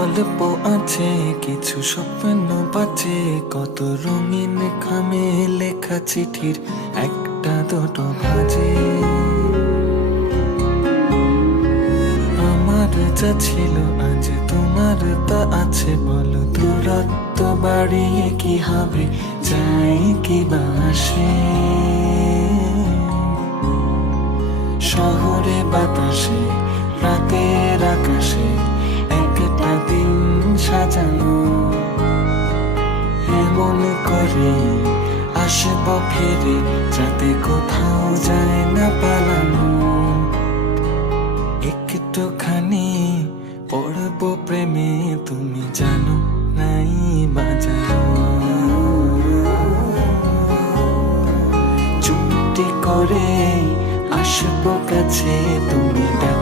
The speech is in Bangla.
অল্প আছে কিছু স্বপ্ন বাঁচে, কত রঙিন খামে লেখা চিঠির একটা দুটো বাজে। আমার যা ছিল আজ তোমার তা আছে, বলো দূরত্ব বাড়িয়ে কি হবে, চাই কি বাসে। শহরে বাতাসে রাতের আকাশে একটা দিন সাজানো, এমন করে আসব ফিরে যাতে কোথাও যায় না পালানো। একটুখানি পড়বো প্রেমে, তুমি জানো নাই বাজানো। চুপটি করে আসবো কাছে, তুমি ডাক